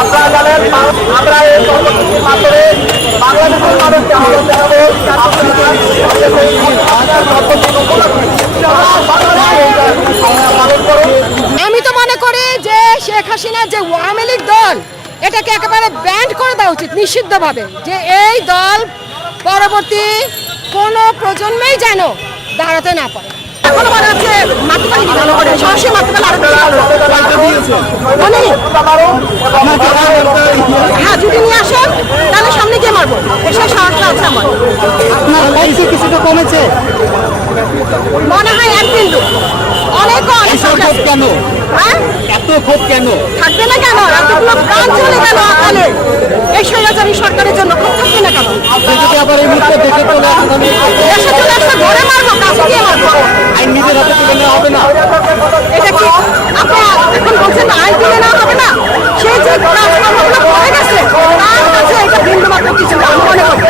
আপনারা জানেন আমরা এই কর্মসূচির মাধ্যমে বাংলাদেশের মানুষকে আহ্বান জানাবো আমি তো মনে করি যে শেখ হাসিনার যে আওয়ামী লীগ দল এটাকে একেবারে ব্যান্ড করে দেওয়া উচিত নিষিদ্ধভাবে, যে এই দল পরবর্তী কোনো প্রজন্মেই যেন দাঁড়াতে না পারে। এখনো মনে হচ্ছে মাতৃকালী ভালো করে সরাসরি মাতৃকালী হ্যাঁ যদি নিয়ে আসেন তাহলে সামনে গিয়ে মারবো, এসব সাহসটা আছে আমার। আপনার কিছুটা কমেছে মনে হয় এক বিন্দু, অনেক কেন হ্যাঁ এত ক্ষোভ কেন থাকবে না কেন? এতগুলো প্রাণ চলে গেল আকালে এই স্বৈরাচারী সরকারের জন্য, ক্ষোভ থাকবে না কেন? যদি আবার এই মুহূর্তে দেশে চলে আসে দেশে চলে আসলে ঘরে মারবো, কাছে গিয়ে মারবো। আইন নিজের হাতে তুলে নেওয়া হবে না? এটা কি আপনি এখন বলছেন না আইন তুলে নেওয়া হবে না? সেই যে কাজকর্মগুলো করে গেছে তার কাছে এটা ভিন্ন মাত্র কিছু না, আমি মনে করি।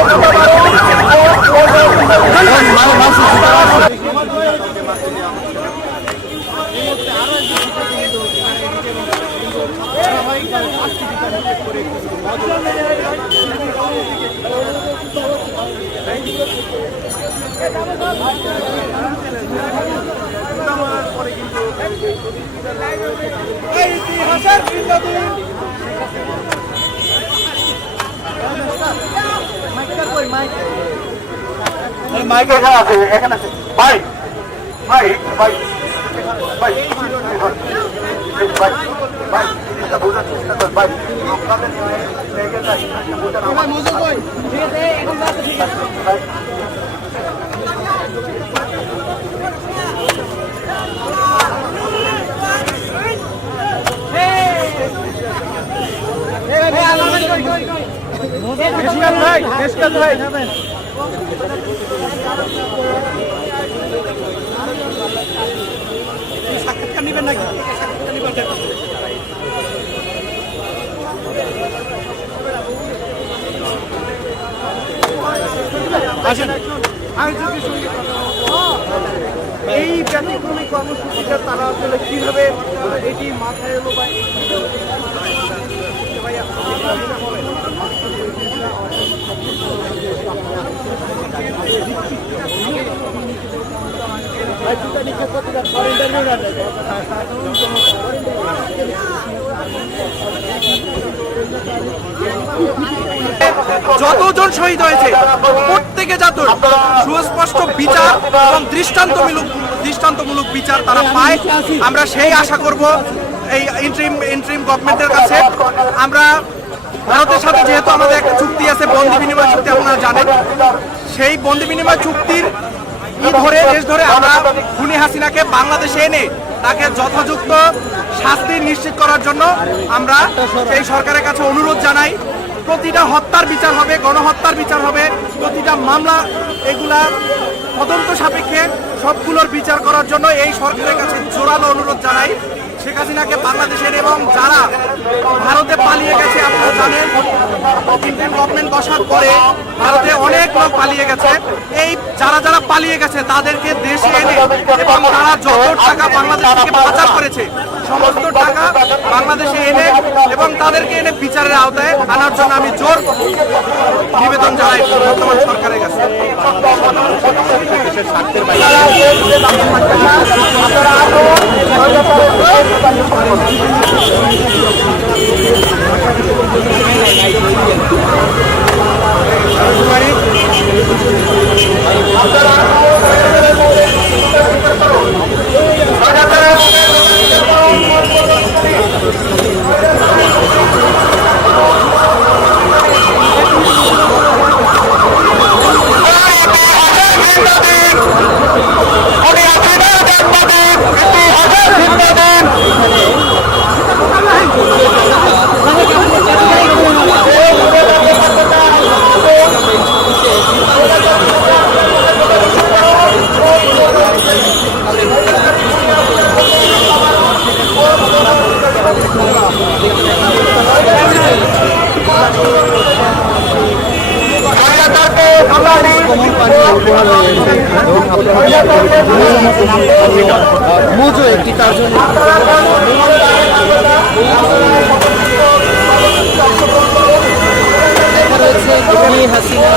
মাইক এখানে আছে, এখানে আছে ভাই ভাই ভাই ভাই ভাই ভাই এটা বোঝার চেষ্টা কর ভাই, আপনাদের সাক্ষাৎকার নেবেন নাকি? এই ব্যতিক্রমী কর্মসূচিটা তারা আসলে কিভাবে এটি মাথায় এলো বা যতজন শহীদ হয়েছে প্রত্যেকে যাতে সুস্পষ্ট বিচার এবং দৃষ্টান্তমূলক বিচার তারা পায়, আমরা সেই আশা করব এই ইন্টারিম গভর্নমেন্টের কাছে। আমরা ভারতের সাথে যেহেতু আমাদের একটা চুক্তি আছে, বন্দি বিনিময় চুক্তি, আপনারা জানেন, সেই বন্দি বিনিময় চুক্তির দেশ ধরে আমরা খুনি হাসিনাকে বাংলাদেশে এনে তাকে যথাযথ শাস্তি নিশ্চিত করার জন্য আমরা সেই সরকারের কাছে অনুরোধ জানাই। প্রতিটা হত্যার বিচার হবে, গণহত্যার বিচার হবে, প্রতিটা মামলা এগুলা তদন্ত সাপেক্ষে সবগুলোর বিচার করার জন্য এই সরকারের কাছে জোরালো অনুরোধ জানাই। শেখ হাসিনাকে বাংলাদেশের এবং যারা ভারতে পালিয়ে গেছে, আপনারা জানেন ইন্ডিয়ান গভর্নমেন্ট বসার পরে ভারতে অনেক লোক পালিয়ে গেছে, এই যারা পালিয়ে গেছে তাদেরকে দেশে এনে এবং তারা যত টাকা বাংলাদেশ থেকে পাচার করেছে সমস্ত টাকা বাংলাদেশে এনে এবং তাদেরকে এনে বিচারের আওতায় আনার জন্য আমি জোর নিবেদন জানাই বর্তমান সরকারের কাছে। সরকারকে আমরা মুজো একটি তার জন্য দেখা রয়েছে খুনি হাসিনা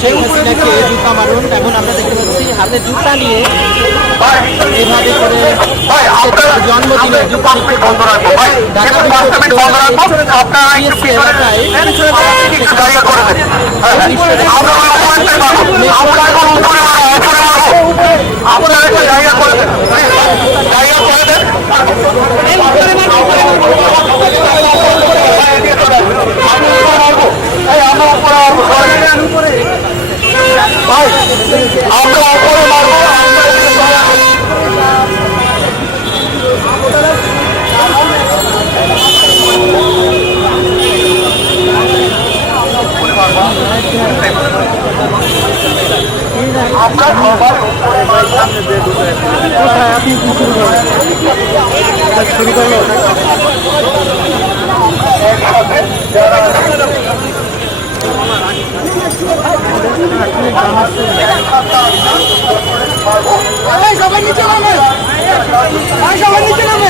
শেখ হাসিনাকে জুতা মারুন। এখন আমরা দেখতে পাচ্ছি হাতে জুতা নিয়ে এভাবে করে ভাই আপনারা জন্মদিনে একটু 5 মিনিট বন্ধ রাখবো ভাই একটু 5 মিনিট বন্ধ রাখবো আপনারা একটু এলাকায় একটু জায়গা করে দেন আমরা অপমানটাই পাবো আমরা এখন উপরে মারবো আপনারা একটু জায়গা করে দেন জায়গা করে দেন আমরা উপরে মারবো ভাই আমরা উপরে মারবো আমরা সবার উপরে কোথায় আপনি কি শুরু করেন শুরু করলো সবাই নিচে নামে, সবাই নিচে নামে।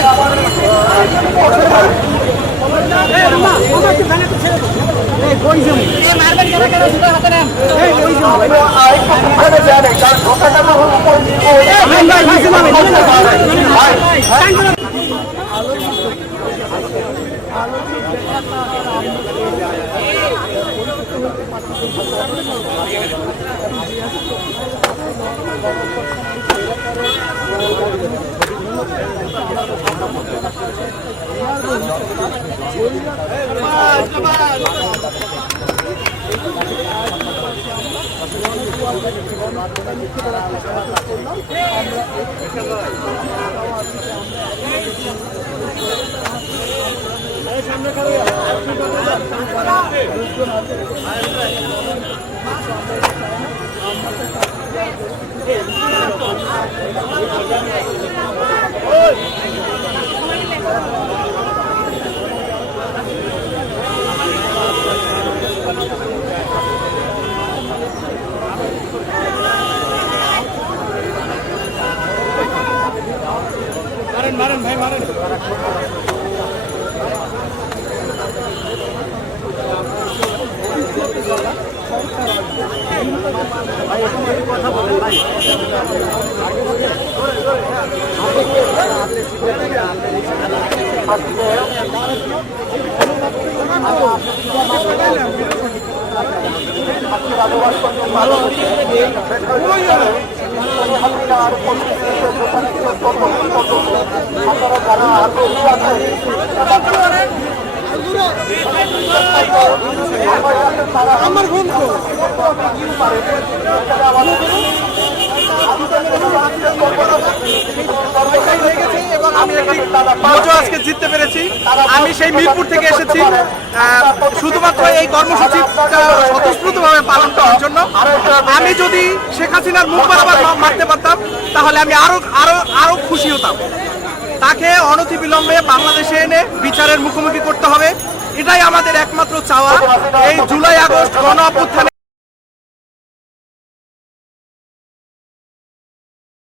মারেন ভাই মারেন কথা বলেন ভাই আমার বন্ধু মজো আজকে জিততে পেরেছি। আমি সেই মিরপুর থেকে এসেছি শুধুমাত্র এই কর্মসূচিটা স্বতঃস্ফূর্তভাবে পালন করার জন্য। আমি যদি শেখ হাসিনার মুখ বরাবর মারতে পারতাম তাহলে আমি আরো খুশি হতাম। তাকে অনতিবিলম্বে বাংলাদেশে এনে বিচারের মুখোমুখি করতে হবে, এটাই আমাদের একমাত্র চাওয়া। এই জুলাই আগস্ট গণ অভ্যুত্থানে